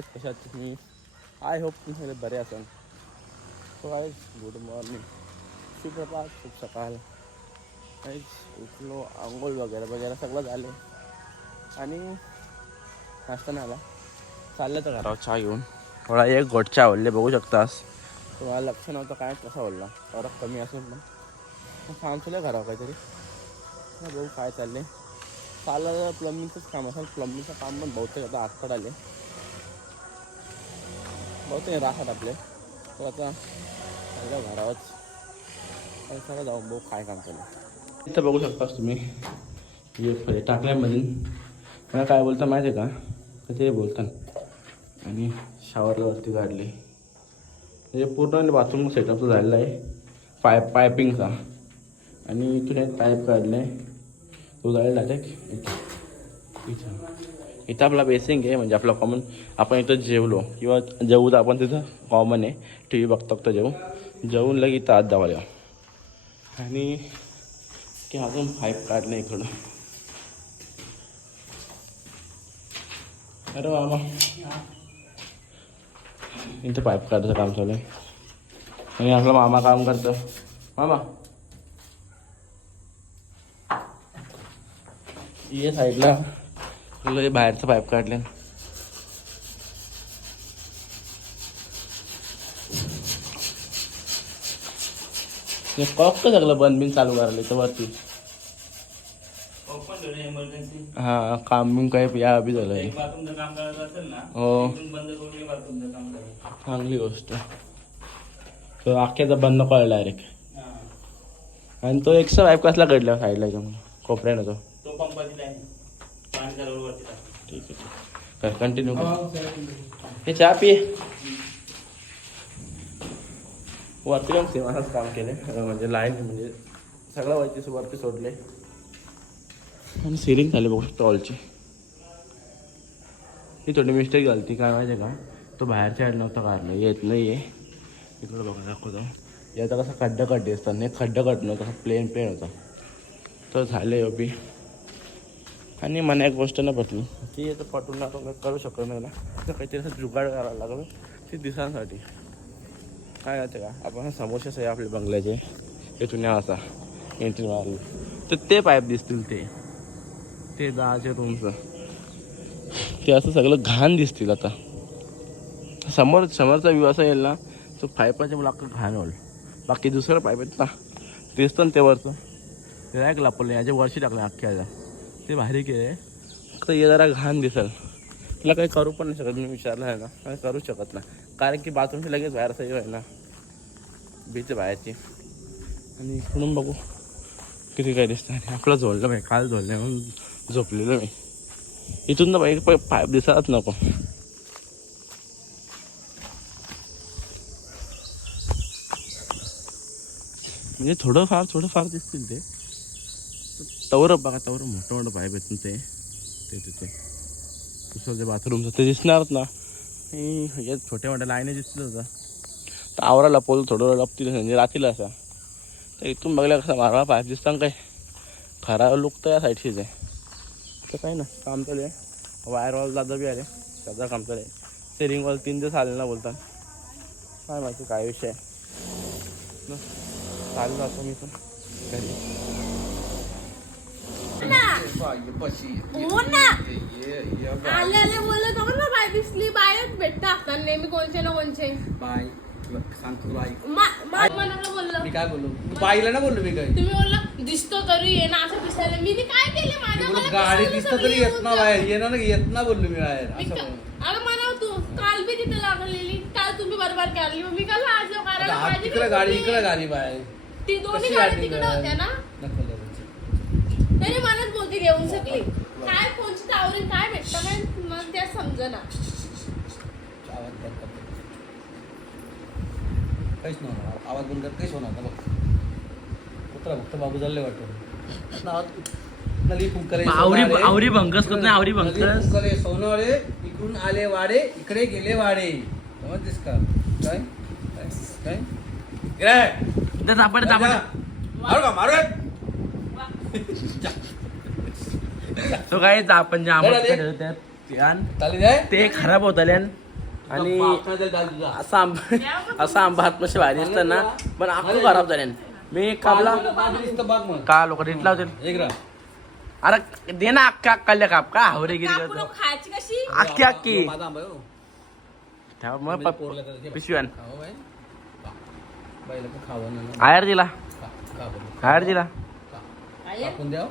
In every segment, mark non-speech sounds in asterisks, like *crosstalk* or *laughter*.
काय कशा तुम्ही? आय होप तुम्ही सगळे बरे असाल. सो काय गुड मॉर्निंग सुप्रभात खूप सकाळ. काहीच उठलो आंघोळ वगैरे वगैरे सगळं झालं. आणि नाश्ता नाही आला. चाललं तर घरावर चहा घेऊन. थोडा एक गोट चहा आवडले बघू शकतास. तुम्हाला लक्ष नव्हतं काय कसा आवडला फरक कमी असेल पण मग सांगतो घरावर काहीतरी. बघू काय चालले चाललं प्लम्बिंगचंच काम असेल. प्लंबिंगचं काम पण बहुतेक आता आजकाल आले बहुतेक राहतात आपले. तर आता सगळ्या घरावरच सगळं जाऊन बघू काय काम केलं इथं बघू शकतास तुम्ही. हे टाकल्यामधून मला काय बोलता माहिती आहे का? तर ते बोलतात आणि शावरला वरती काढले म्हणजे पूर्ण बाथरूम सेटअप झालेला आहे. पाय पायपिंगचा आणि इथून एक पाईप काढला आहे तो जाईल डायरेक्ट इथं. इथं आपला बेसिंग आहे म्हणजे आपला कॉमन आपण इथं जेवलो किंवा जेवू तर आपण तिथं कॉमन आहे टी व्ही बघतो बघता जेवू. जेवून लगे इथं आत जावा आणि की अजून पाईप काढलं इकडं. अरे मामा इथं पाईप काढायचं काम चालू आहे. आणि आपला मामा काम करतो. मामा. ये साईडला हे बाहेरचं पाईप काढले. कॉक का सगळं बंद? बिन चालू करायला इथं वरती. हा काम बिम काही या बी झालं. एक बाथरूमचं काम करायचं असेल ना हो. चांगली गोष्ट. तो अख्ख्याचा बंद कळला डायरेक्ट हा. आणि तो एक्स्ट्रा पाईप कसला काढला साईडला कोपऱ्यानं तो. तो पंपाची लाईन पाणी चालवलं वरती टाकतो. ठीक आहे कंटिन्यू हे चहा पिये. वरती पण असंच काम केले. म्हणजे लाईन म्हणजे सगळं वरती वरती सोडले. आणि सिलिंग झाली बघू शकतो हॉलची ही थोडी मिस्टेक झाली ती काय माहिती आहे का? तो बाहेरच्या ॲड नव्हता काढलं. येत नाही आहे इकडं बघा दाखवतो. याचा कसा खड्डा खड्डे असतात. नाही खड्डा खड्ड नव्हता तसा प्लेन प्लेन होता. तर झाले बी आणि मला एक गोष्ट न पटली ती आता पटून आपण करू शकत नाही ना. तर काहीतरी असं जुगाड करायला लागलं. ते दिसांसाठी. काय होते का? आपण समोसेच आहे आपल्या बंगल्याचे इथून या असा एंट्री मारली तर ते पाईप दिसतील ते. ते दहाच्या रूमचं ते असं सगळं घाण दिसतील आता. समोर समोरचा व्यू असा येईल ना तो पाईपाचे मला अख्खं घाण होईल. बाकी दुसरं पाईप आहेत ना दिसतं ना ते वरचं. ते नाही लापलं याच्या वरशी टाकलं अख्ख्याच्या ते भारी आहे फक्त हे जरा घाण दिसेल. तुला काही करू पण नाही शकत मी विचारलं आहे ना. काही करू शकत नाही. कारण की बाथरूमची लगेच बाहेर सही आहे ना. बीच बाहेरची. आणि इकडून बघू किती काय दिसतं आणि आपलं झोडलं बाई काल झोडलं म्हणून झोपलेलं मी. इथून तर बाई पाईप दिसत नको. म्हणजे थोडंफार थोडंफार दिसतील ते. तवर बघा तवर मोठं मोठं पाईप आहेत ते ते तिथे दुसरं जे बाथरूमचं ते दिसणारच ना. हे छोट्या मोठ्या लाईने दिसतील होता तर आवरा लपवलं थोडं लपतील म्हणजे राहतील असा. तर इथून बघल्या कसा मारवा पाईप दिसता काय. खरा लुक तर या साईडशीच आहे. तर काही ना काम चालू आहे. वायर वॉल दादा बी आले. त्याचा काम चालू आहे. सेरिंग वॉल तीन दिवस आले ना बोलता काय माहिती काय विषय आहे. न, चालू जातो मी पण. घरी. हो ना आले आले बोलत हो ना बाय दिसली बायच भेटता असतात नेहमी कोणचे ना कोणचे. बाय सांगतो बाय मा- बोललं. काय बोललो बाईला ना बोललो मी काय? तुम्ही बोलला दिसतो तरी ये ना असं दिसायला. मी नी काय केले माझ्या मला गाडी दिसतं तरी येत ना. बाहेर. येणार ना येत ना बोललो मी बाहेर असं म्हणा तू काल बी तिथे लागलेली. काल तुम्ही बरोबर मग मी काल आज गाडी? इकडे गाडी बाहेर. ती दोन्ही गाडी तिकडे? होत्या ना नको लावायची. त्याने मलाच बोलते घेऊन सगळी काय कोणची तावरीन काय भेटतं काय मला त्या समजना आवाज बंद कर. काहीच नव्हतं आवाज बंद कर काहीच होणार नाही बघ. कुत्रा फक्त बाबू चालले वाटतं. आवरी-. आवरी करत नाही, आवरी. नली फुंकरे सोनारे इकडून आले वाडे इकडे गेले वाडे. समजतेस का? काय? काय. सापड. मारू का? मारू तो काय आपण जे त्यात ते खराब होत आले आणि. असा आंबा असा आंबा आतमध्ये भारी असतं ना. पण आखू खराब झाले मी कापला. का लोक रेट लावतील ग्राम. अरे दे ना अख्खा अक्काल्या काप. का हवरे गिरी अख्खी अख्खी. हो. मग पिशव्यान. आयर दिला. आयर दिला खा. आहे? टाकून द्यावं.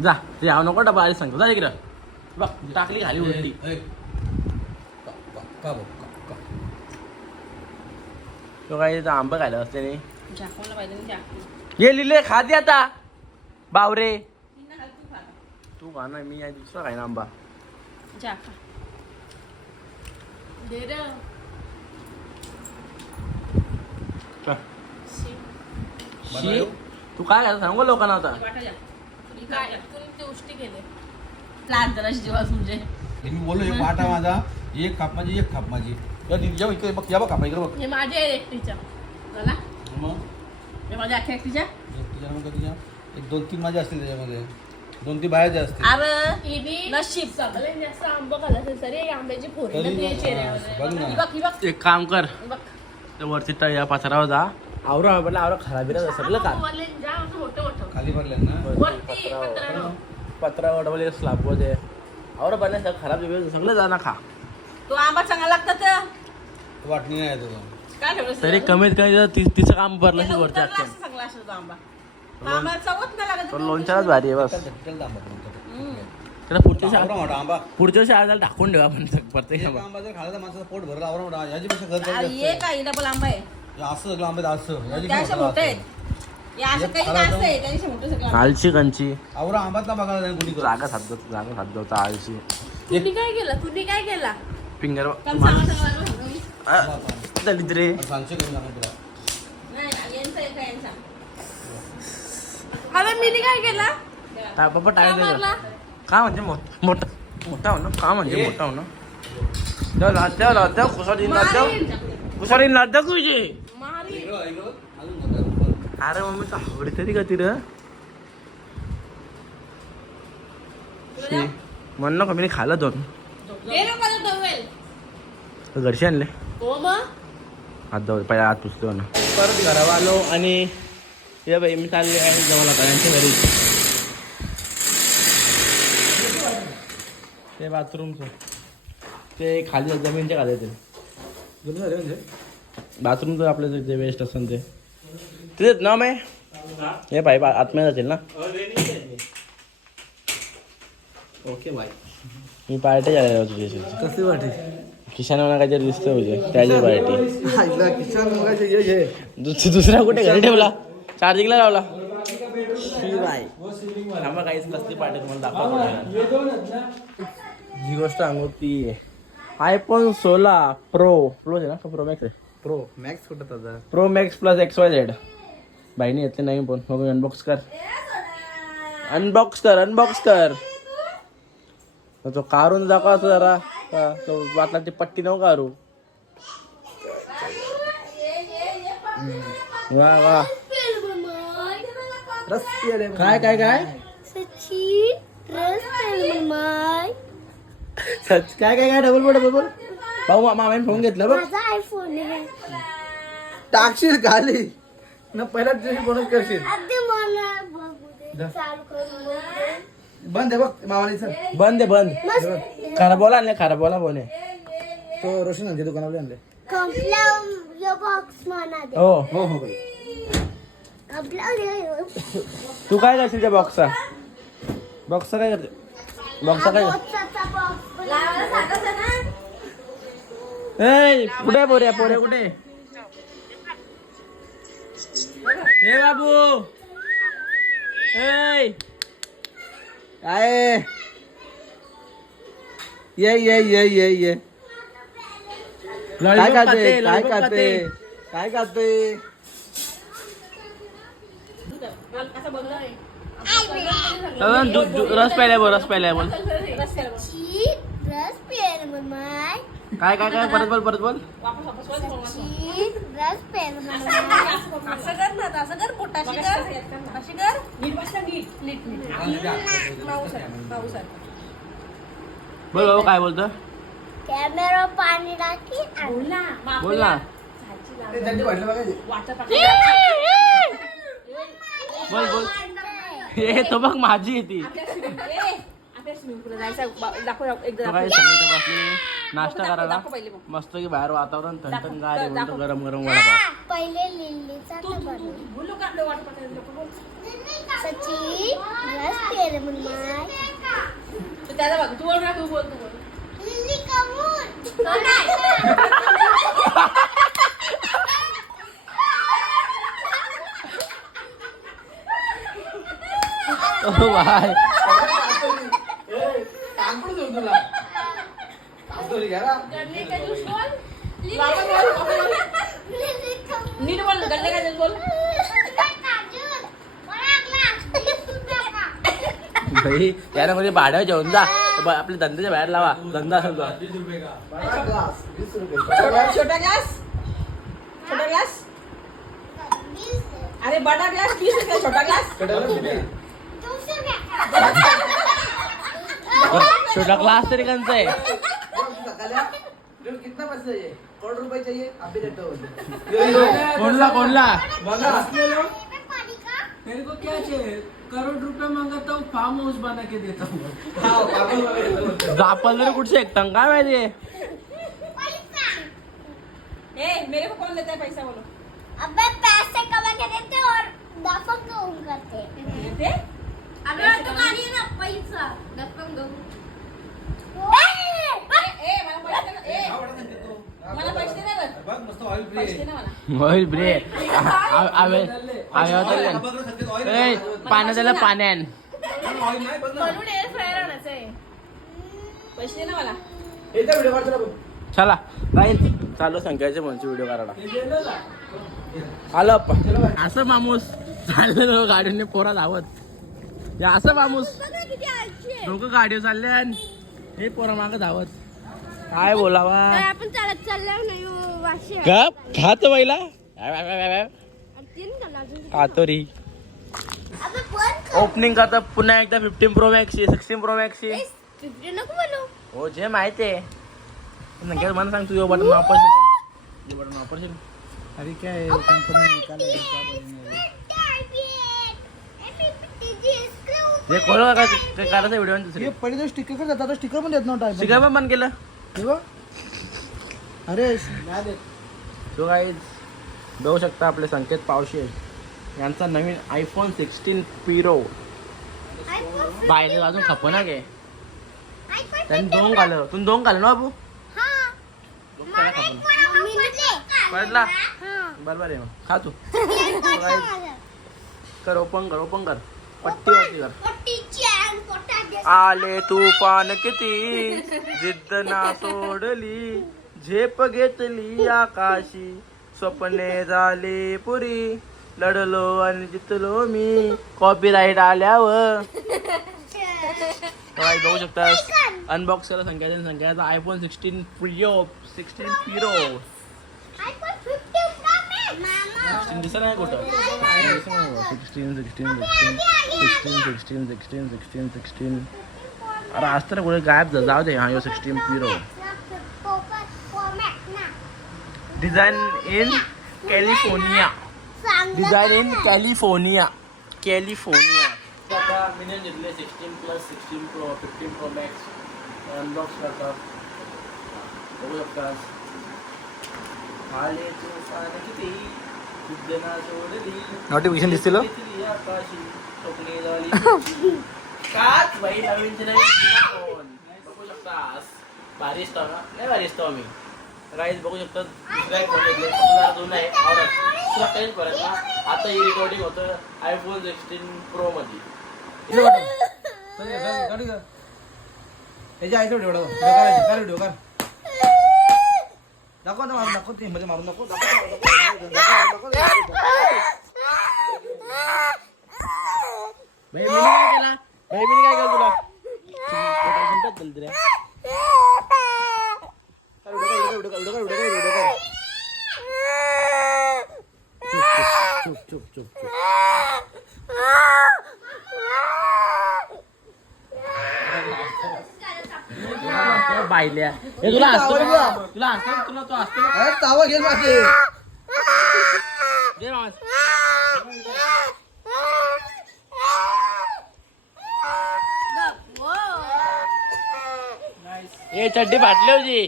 जा ते यावं नको डबा आधी सांगतो जा इकडं बघ टाकली खाली उलटी. तो काही इथं आंबा खायला असते नाही झाकूनला पाहिजे ना झाकून. ये लिहिले खाते आता बावरे तू खा. ना मी आहे दुसरा खाय ना आंबा झाका. दे रे. का? शी. शी तू काय खायचं सांगू लोकांना आता वाटा जा. काय गोष्टी केले. लहान म्हणजे. हे मी बोललो एक वाटा माझा एक खाप माझी एक खाप माझी या दीदी, या इकडे बघ या बघ खापा इकडे बघ. हे माझ्या आहे एकटीच्या झाला मग? हे माझ्या अख्ख्या एकटीच्या? एक तुझ्या मग तुझ्या एक दोन तीन माझे असतील त्याच्यामध्ये. दोन तीन बाहेरचे असतील. अरे नशीब. आंबा आंब्याची ना. बघ, ते बघ ना. ही बघ ही बघ. एक काम कर. ही बघ वरती ट- या पथरावर जा. आवरा म्हटलं आवरा खराब बिरा सगळं का वरले जा. मोठं मोठं खाली भरले ना. पत्रावर. डबल स्लाबमध्ये आवरा बनल्या सगळं खराब बिरा सगळं जा ना खा. तो आंबा चांगला लागतात वाटणी नाही तुझं काय ठेवलं तरी कमीत कमी जर ती- तिचं काम भरलं चांगला असतो आंबा. आंबा चवत नाही लागत. तो लोणच्यालाच भारी आहे बस. त्याला पुढच्या शाळा मोठा आंबा. पुढच्या वर्षी आजाला टाकून ठेवा आपण प्रत्येक आंबा. जर खाला तर माणसाचं पोट भरलं आवरा मोठा याच्यापेक्षा घर अरे ये काय डबल आंबा आहे. असं आंबे असं. मोठे असं. असं आहे. आळशी कंची. आवरा आंबात ना बघायला नाही कुणी जागा साधत जागा साधत आळशी. तुम्ही काय केलं? तुम्ही काय केला? फिंगर काम सांगा मी. दलित रे. तुला? नाही यांचा अरे मी काय केला? पप्पा का मारला? का म्हणजे मोठा मोठा मोठा हो ना का म्हणजे मोठा हो ना मारीन. मारीन. इकडं- इकडं बघ. अजून नका. अरे मम्मी तर आवडी तरी का तिर तुला? म्हण नको मी खाल्लं दोन घरचे आणले? हो हात जाऊ पहिला हात पुसतो ना. परत घरावर आलो आणि ये बाई मी चालले आहे जवळ आता यांच्या घरी. ते बाथरूमचं. ते खाली जमीनच्या खाली ते म्हणजे? बाथरूमचं आपलं जे वेस्ट असेल ते. तिथेच ना मै हे? बा- आतमध्ये जातील ना? Okay bye. मी पार्टी झालेला तुझ्या कसली वाटे किशान म्हणा काहीतरी दिसतं म्हणजे त्याची पार्टी. ये दुस दुसरा कुठे घरी ठेवला? चार्जिंगला लावला. शी बाई थांबा काहीच कसली पार्टी तुम्हाला दाखवा जी गोष्ट सांगू ती. आयफोन सोळा प्रो प्रो आहे ना? का प्रो मॅक्स आहे? प्रो मॅक्स कुठं त्याचा pro max plus X Y Z बाईने येतले नाही पण बघू अनबॉक्स कर. अनबॉक्स कर अनबॉक्स कर. तो काढून दाखव असं जरा. तो वाटला ती पट्टी नको काढू. वा वा. काय काय काय? सचिन रस माय सच काय काय काय? डबल बोल डबल बोल. भाऊ मा- मामाने फोन घेतला बघ. माझा आयफोन आहे. टाकशील खाली. न पहिला दिवशी कोणच करशील. आधी मला बघू दे चालू करून बघू दे. बंद आहे बघ मामाने सर बंद आहे बंद. खरा बोला आणले खरा बोला आहे तो रोशन आणते दुकानावर आणले. कंपला यो बॉक्स म्हणा दे. हो. हो हो तू काय करशील त्या बॉक्सचा बॉक्सचा काय करते? बॉक्सचा काय बॉक्सचा बॉक्स ए कुठे पोऱ्या पोऱ्या कुठे ए बाबू. ए. काय? ये ये ये ये ये. काय खाते? काय खाते? काय खाते? असं बघ ना. रस प्यायला बोल रस प्यायला बोल. रस्त्याला काय काय काय? परत बोल परत बोल. बोल, असं कर ना असं कर पोटाशी कर अशी कर नीट नीट नीट नीट बोल बाबा काय बोलतो कॅमेरा पाणी टाकी बोल ना. बोल ना बोल. बोल हे तो बघ माझी आहे नाश्ता करायला. मस्त की बाहेर वातावरण थंड गार. म्हणतो गरम गरम वडापाव. पहिले लिल्लीचा तर. सचिन रस पेर बनवाय तू त्याला बघ तू बोल ना तू बोल तू बोल. लिल्ली कमून *laughs* ओ बाय. ज्यूस बोल बोल, बोल. कमून नीट बोल गन्ने का ज्यूस बोल काजून मला ग्लास वीस रुपयाचा भाई याला मध्ये भाड्या जेवण जा. ब- आपल्या धंद्याच्या बाहेर लावा. धंदा असेल तो छोटा छोटा ग्लास छोटा ग्लास वीस अरे बड़ा ग्लास बीस रुपये छोटा ग्लास छोटा क्लास तरी कंचा आहे? चाहिए करोड़ रुपए चाहिए आप भी देते हो कोणला कोणला? पाणी का मेरे को क्या चाहिए? करोड़ रुपए मांगता हूँ फार्म हाउस बना के देता हूँ. जापल तरी कुठचे ऐकतं काय माहिती? पैसा ए मेरे को कौन देता है पैसा बोलो? अबे पैसे कमा के देते और दफा कौन करते देते? अबे तो गाडी ना पैसा। दफन गहू होईल ब्रे आवे आवे पाण्यात त्याला पाण्यान चला. राहील चालू संख्याचे म्हणचे व्हिडिओ करायला आलं असं माणूस चाललं गाडीने पोरा धावत हे असं आळशी लोक गाडीवर चालले आणि हे पोरा माग धावत. काय बोलावा? आपण चालत चाललो नाही वाशी गप खात अबे पण ओपनिंग करता पुन्हा एकदा फिफ्टीन प्रो मॅक्सची सिक्स्टीन प्रो बोलू हो जे माहिती आहे. मला सांग तू बटन वापरशील? हे बटन वापरशील? अरे क्या है कंपनी निकाला है, हे खोल का? काय करायचं व्हिडिओ पहिले स्टिकर कर जाता तो स्टिकर पण देत नव्हता शिकाय पण बंद केलं. हे. अरे नाही देत. तो काही बघू शकता आपले संकेत पावशे यांचा नवीन आयफोन सिक्स्टीन पिरो बायने अजून खप ना गे त्यांनी दोन घालं तुम्ही दोन घालं ना बाबू? पडला? बरोबर आहे मग. खा तू. कर ओपन कर ओपन कर. पट्टी आले तुफान किती? जिद्द ना सोडली झेप घेतली आकाशी. स्वप्ने झाली पुरी लढलो आणि जितलो मी. कॉपीराईट आल्यावर. काय बघू शकता अनबॉक्स करा संख्या संख्याचा iPhone sixteen pro sixteen pro दिसत नाही कुठं sixteen sixteen sixteen sixteen sixteen sixteen sixteen अरे आज तर कुठे गायब. जाऊ दे हा यो sixteen pro design in California design in California California आता मी घेतले sixteen plus sixteen pro fifteen pro max unbox करतात. बघू शकतात आले तुफान किती विद्यना सोडली Notification दिसतील हो? घेतली आकाशी, स्वप्ने झाली काच बाई नवीनचे नवीन जुना फोन बघू शकतास भारी असतो ना नाही भारी असतो आम्ही राईस बघू शकतात दुसरा एक फोन घेतले जरा जुना आहे आवडत दुसरा काहीच फरक ना आता ही रेकॉर्डिंग होतं आयफोन सिक्स्टीन प्रो मध्ये इथे बघ. चल, ये, गाडी- गाडी कर. याच्या आईचा व्हिडिओ काढ. व्हिडिओ काढ, नको ना मारू नको ती म्हणजे मारू नको बहिणीने काय केला बहिणीने काय केलं तुला संपत गेली तिला चुप चुप चुप चुप चुप बायल्या हे तुला असतो? तुला असतो? तुला तो असतो तावा घेल माझे मामा. ए चड्डी फाटली होती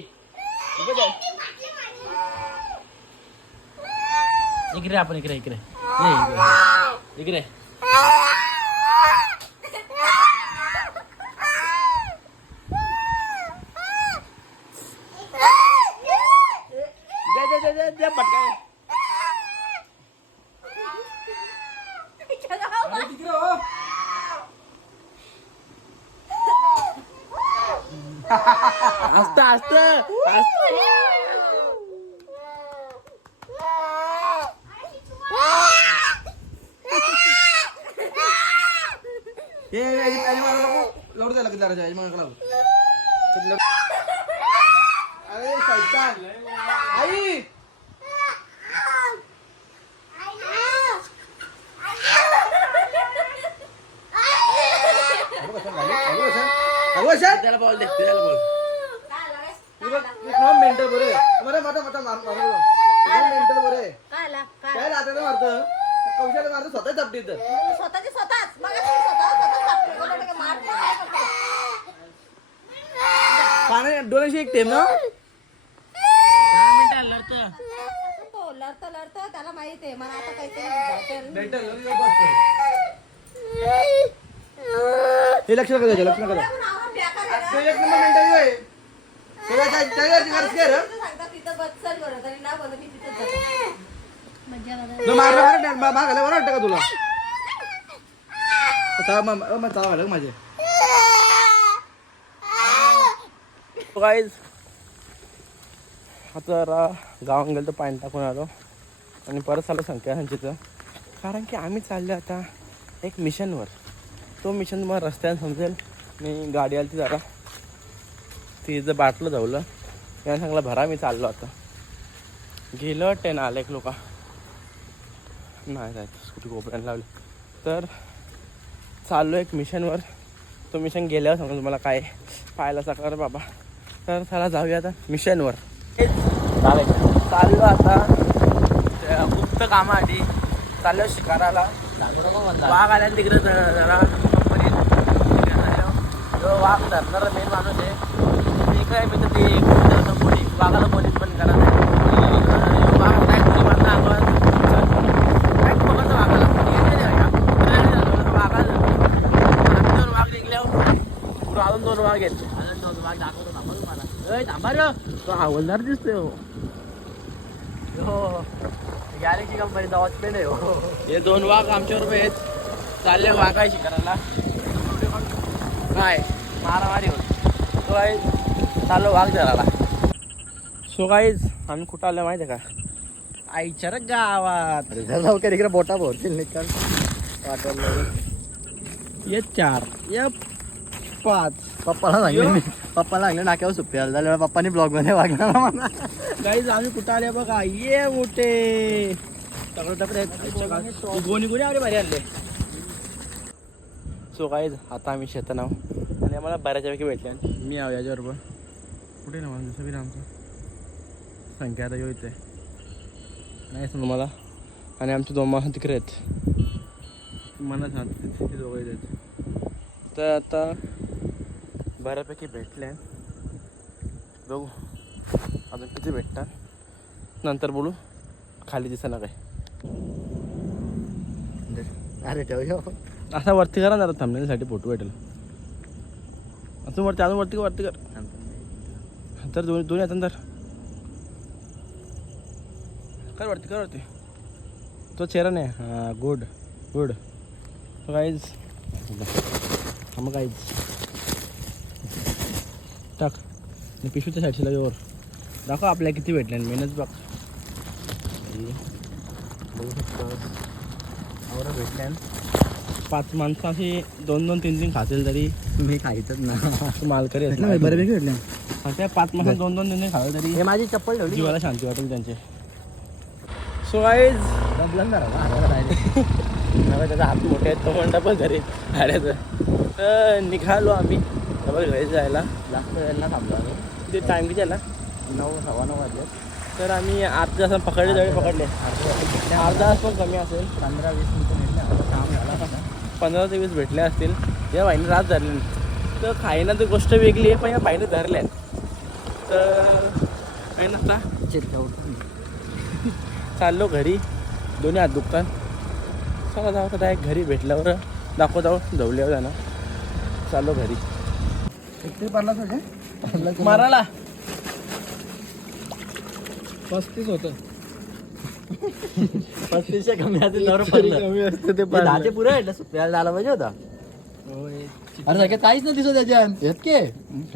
इकडे आपण इकडे इकडे ये इकडे. इकडे दे दे दे दे दे पटकन असत असत हे याची पाणी मारू नको लोड द्यायला किती याची मारू नको अरे शैतान आई त्याला बॉल दे त्याला बॉल मेंटल बरे मला माता माता मार मारू मेंटल बरे काय राहते मारतं कौशाला मारतं स्वतः चपटी इथं. स्वतःची स्वतःच. मग स्वतः स्वतः मारतो पाणी डोळ्याशी एक टेम ना दहा मिनिटं हल्ला तर तो लढतं लढतं त्याला माहीत आहे. मला आता काहीतरी मेंटल हे लक्ष नका द्यायचं लक्ष नका तो एक नंबर मेंटल आहे. त्याला काय त्याला गरज काय रे? सांगता तिथं बच्चल बरं तरी ना बोलत मी तिथं जाते तो मारला बरं मार मार घाला बरं वाटतं का तुला? चाव मग मग चाव आलं माझे? गाईज आता जरा गावात गेलं तर पाणी टाकून आलो. आणि परत चालू संख्या ह्यांचीचं कारण की आम्ही चाललो आता एक मिशनवर तो मिशन मग रस्त्याने समजेल. मी गाडी आली ती जरा. ती जर बाटलं धावलं याने सांगलं भरा मी चाललो आता गेलं टेन आलं एक लोक नाही जायचं स्कूटी कोपऱ्याने लावली तर चाललो एक मिशनवर तो मिशन गेल्यावर सांगतो तुम्हाला काय पाहायला सकार बाबा तर चला जाऊया आता मिशनवर चाललो आता त्या गुप्त कामासाठी चाललो शिकाराला वाघ आल्या तिकडे जरा कंपनीत तिकडे वाघ धरणारा मेन माणूस आहे काय मी तर ते पोलीस वाघाला पोलीस पण करा वाघ काय मारला काय वाघाला? वाघाला दोन वाघ निघल्यावर. पुढं अजून दोन वाघ आहेत. अजून दोन वाघ दाखवतो थांबा तुम्हाला ए, थांबा तो हवलदार दिसतोय हो. हो, हो, हो. गॅलेक्सी वॉचमॅन आहे हो. हे दोन वाघ आमच्यावर उभे आहेत. चालले वाघायची करायला. काय? मारामारी होती. सो चाललो वाघ धरायला सो गाईज आम्ही कुठं आलो माहिती आहे का? आईच्या रे गावात. लवकर इकडे बोटा भरतील निकाल. ये चार. ये पाच. पप्पाला सांगले मी. पप्पाला सांगले नाक्यावर सुट्टी आली. झाल्यावर पप्पानी ब्लॉगमध्ये वागणार मला. गाईज आम्ही कुठं आले बघा? ये मोठे. तगडं तगडे गोणी गोणी आले भारी आणले सो गाईज आता आम्ही शेतात नाव आणि आम्हाला बऱ्याचपैकी भेटले. मी आहो याच्याबरोबर. कुठे ना माझं सगळं आमचं. संख्या आता येऊ इथे. नाही समजा मला. आणि आमचे दोन माणसं तिकडे आहेत. मला सांगते दोघं आहेत. तर आता बऱ्यापैकी भेटले बघू. अजून किती भेटतात. नंतर बोलू. खाली दिसेना काय अरे ठेव असा वरती करा ना जरा थांबण्यासाठी फोटो भेटेल. अजून वरती अजून वरती वरती कर. तर दोन्ही दोन्ही हातान तर कर वाटते कर वाटते तो चेहरा नाही. हां गुड गुड गाईज मग गाईज टाक. आणि पिशवीच्या साईडशीला वर. दाखव आपल्या किती भेटले मेहनत बघ. बघू शकतो. एवढं भेटल्यान पाच माणसं अशी दोन दोन तीन तीन खातील तरी. मी खायचंच ना. तू मालकरी असला बऱ्यापैकी भेटले. त्या पाच माणसं दोन दोन तीन तीन खावे तरी हे माझी चप्पल ठेवली. जीवाला शांती वाटेल त्यांचे. सो गाईज डबलन त्याचा हात मोठे आहेत तो पण घरी गाड्याचं तर निघालो आम्ही. डबल घरी जायला. जास्त वेळ ना थांबलो आम्ही. ते टाईम किती आला नऊ सव्वा नऊ वाजले. तर आम्ही आठ तास पकडले जवळ पकडले. अर्धा तास पण कमी असेल. पंधरा वीस मिनिटं भेटले आता काम झाला आता पंधरा ते वीस भेटले असतील या बाईने रात धरले तर खायना तर गोष्ट वेगळी आहे पण या बाईने धरल्या तर काही नसता? चाललो घरी दोन्ही हात दुखतात. चला जाऊ आता डायरेक्ट घरी भेटल्यावर दाखव जाऊ जवल्यावर जाणं. चाललो घरी. मारायला. पस्तीस होतं. पस्तीसच्या कमी कमी असतं ते दहाचे पुरे भेटलं सुप्याला झाला पाहिजे होता. अरे सगळ्यात काहीच नाही दिसत त्याच्यात. येत के?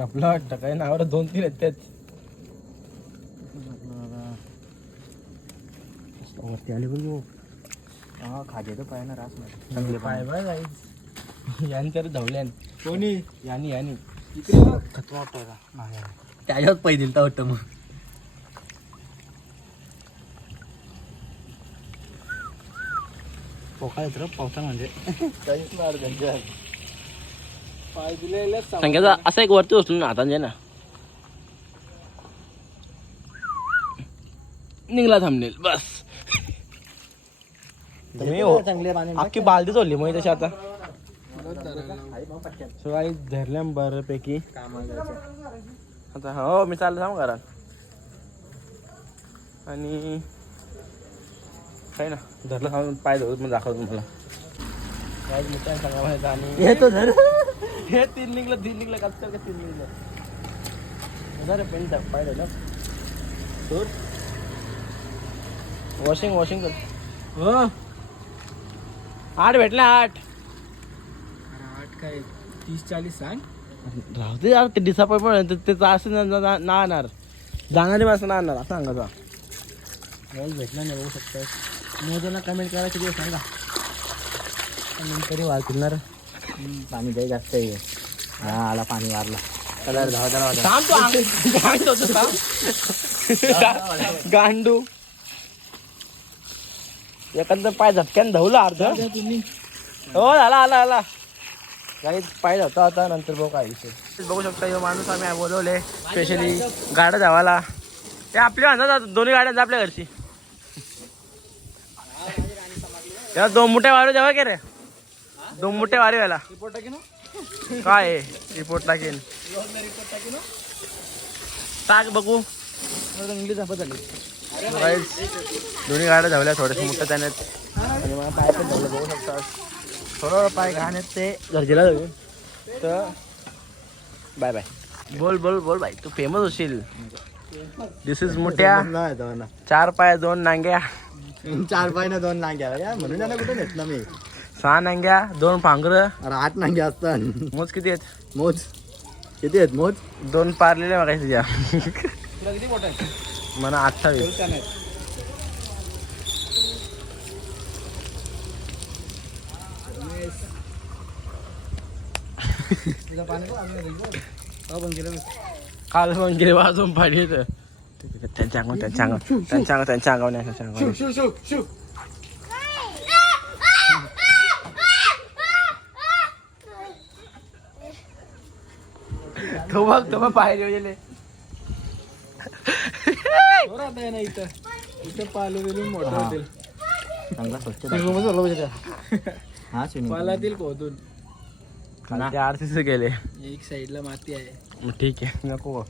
आपलं वाटतं काय नावावर दोन तीन आहेत त्यात वरती आले बघ हो. खाजे तर पाय ना रास नाही चांगले पाय बाय जाईल यानी तर धवल्यान कोणी? यानी यानी. खतमा वाटतोय का? त्याच्यावर पै दिलता वाटतं मग. पोकाळ येतो पावसा म्हणजे. काहीच नाही त्यांच्यात पाय दिलेले संख्याचा असा एक वरती उचलून हातांचे ना. निघला थांबनेल बस. तुम्ही हो- चांगले पाणी. अख्खी बालदी सोडली मग तशी आता. सगळी धरल्या बऱ्यापैकी. आता हो मी चाललो सांग घरात. आणि काय ना. धरलं सांगून पाय धरून मग दाखवतो तुम्हाला. काय मित्रांनो सांगा माहिती आणि येतो धर. हे तीन निघलं तीन निघलं कसं काय तीन निघलं. अरे पेन टाक पाय धरलं वॉशिंग वॉशिंग कर. हो. आठ भेटले आठ. आठ काय? तीस चाळीस सांग. राहू दे यार ते डिसअपॉइंटमेंट त्याचं असं ना- ना ना- ना आणणार. जाणारी माणसं ना आणणार असं वेळ भेटला नाही बघू शकतो मोजून कमेंट करा किती सांगा तरी वाचणार पाणी दही जास्त आहे. हा आला पाणी वारला. कलर धावा त्याला वाटा थांब तू आंग- गांड होतं. गांडू. एखादं पाय झटक्यान धावला अर्ध. तुम्ही. हो झाला आला आला. काही पाय होता आता नंतर बघू काय विषय. बघू शकता हे माणूस आम्ही बोलवले स्पेशली गाड्या धावाला ते आपल्या म्हणतात दोन्ही गाड्या आपल्या घरची? त्याला दोन मुठे वारू जेव्हा के रे? दोन मुठे वारी व्हायला काय आहे? रिपोर्ट टाकेन टाक बघू। इंग्लिश झापत झाली. दोन्ही गाड्या धावल्या थोड्याशा मोठ्या त्याने. आणि मला पाय पण धावलं बघू शकता. थोडं पाय घाण आहेत ते. गरजेला जाऊन तर बाय बाय. बोल बोल बोल बाय तू फेमस होशील. दिस इज मोठ्या. चार पाय दोन नांग्या. चार पाय ना दोन नांग्या. या म्हणून त्यांना कुठे ना मी? सहा नांग्या दोन पांघर अरे आठ नांग्या असतात. मोज किती आहेत? मोज. किती आहेत मोज? दोन पारलेले बघायचे तुझ्या मला अठ्ठावीस. *laughs* काल पण गेले वाजून पाणी येतं त्यांच्या अंगावर त्यांच्या अंगावर त्यांच्या अंगावर त्यांच्या अंगावर नाही त्यांच्या अंगावर तो बघ तो बघ पाहिजे गेले ना इथं. इथं पालू बिलून मोठं होतील. चांगला स्वच्छ हा पालातील आरतीच गेले. एक साईडला माती आहे. मग ठीक आहे नको